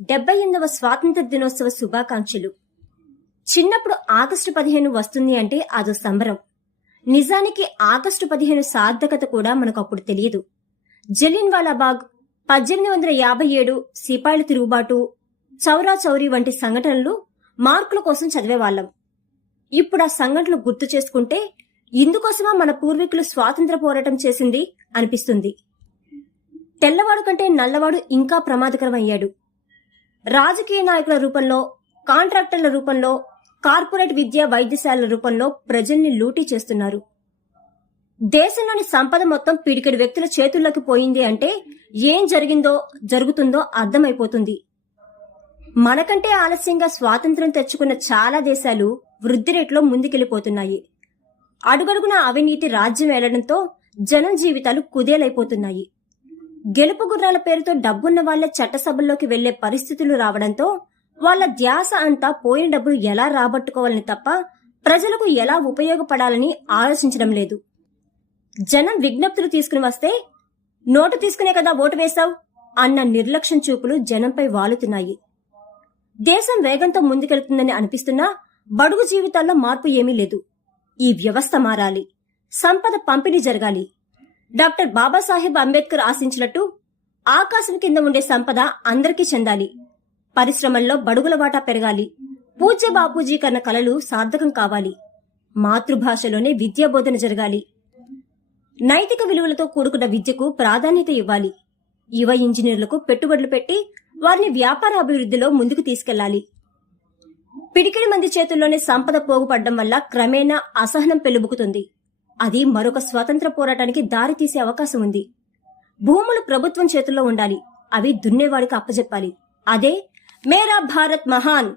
78వ స్వాతంత్ర దినోత్సవ శుభాకాంక్షలు. చిన్నప్పుడు ఆగస్టు 15 వస్తుంది అంటే అదో సంబరం. నిజానికి ఆగస్టు 15 సార్థకత కూడా మనకప్పుడు తెలియదు. జలియన్ వాలాబాగ్, 1857 సిపాయిల తిరుగుబాటు, చౌరా చౌరీ వంటి సంఘటనలు మార్కుల కోసం చదివేవాళ్లం. ఇప్పుడు ఆ సంఘటనలు గుర్తు చేసుకుంటే ఇందుకోసమా మన పూర్వీకులు స్వాతంత్ర పోరాటం చేసింది అనిపిస్తుంది. తెల్లవాడు కంటే నల్లవాడు ఇంకా ప్రమాదకరమయ్యాడు. రాజకీయ నాయకుల రూపంలో, కాంట్రాక్టర్ల రూపంలో, కార్పొరేట్ విద్యా వైద్యశాలల రూపంలో ప్రజల్ని లూటీ చేస్తున్నారు. దేశంలోని సంపద మొత్తం పిడికెడు వ్యక్తుల చేతుల్లోకి పోయింది అంటే ఏం జరుగుతుందో అర్థమైపోతుంది. మనకంటే ఆలస్యంగా స్వాతంత్ర్యం తెచ్చుకున్న చాలా దేశాలు వృద్ధి రేట్లో ముందుకెళ్లిపోతున్నాయి. అడుగడుగున అవినీతి రాజ్యం ఏలడంతో జనం జీవితాలు కుదేలైపోతున్నాయి. గెలుపు గుర్రాల పేరుతో డబ్బున్న వాళ్లే చట్టసభల్లోకి వెళ్లే పరిస్థితులు రావడంతో వాళ్ల ధ్యాస అంతా పోయిన డబ్బులు ఎలా రాబట్టుకోవాలని తప్ప ప్రజలకు ఎలా ఉపయోగపడాలని ఆలోచించడం లేదు. జనం విజ్ఞప్తులు తీసుకుని వస్తే నోటు తీసుకునే కదా ఓటు వేశావు అన్న నిర్లక్ష్యం చూపులు జనంపై వాలుతున్నాయి. దేశం వేగంతో ముందుకెళ్తుందని అనిపిస్తున్నా బడుగు జీవితాల్లో మార్పు ఏమీ లేదు. ఈ వ్యవస్థ మారాలి. సంపద పంపిణీ జరగాలి. డాక్టర్ బాబాసాహెబ్ అంబేద్కర్ ఆశించినట్టు ఆకాశం కింద ఉండే సంపద అందరికీ చెందాలి. పరిశ్రమల్లో బడుగుల వాటా పెరగాలి. పూజ్య బాపూజీ కన్న కలలు సార్థకం కావాలి. మాతృభాషలోనే విద్యాబోధన జరగాలి. నైతిక విలువలతో కూడుకున్న విద్యకు ప్రాధాన్యత ఇవ్వాలి. యువ ఇంజనీర్లకు పెట్టుబడులు పెట్టి వారిని వ్యాపార అభివృద్ధిలో ముందుకు తీసుకెళ్లాలి. పిడికిడి మంది చేతుల్లోనే సంపద పోగుపడడం వల్ల క్రమేణా అసహనం పెళ్లుబుకుతుంది. అది మరొక స్వాతంత్ర పోరాటానికి దారి తీసే అవకాశం ఉంది. భూములు ప్రభుత్వం చేతుల్లో ఉండాలి. అవి దున్నేవాడికి అప్పజెప్పాలి. అదే మేరా భారత్ మహాన్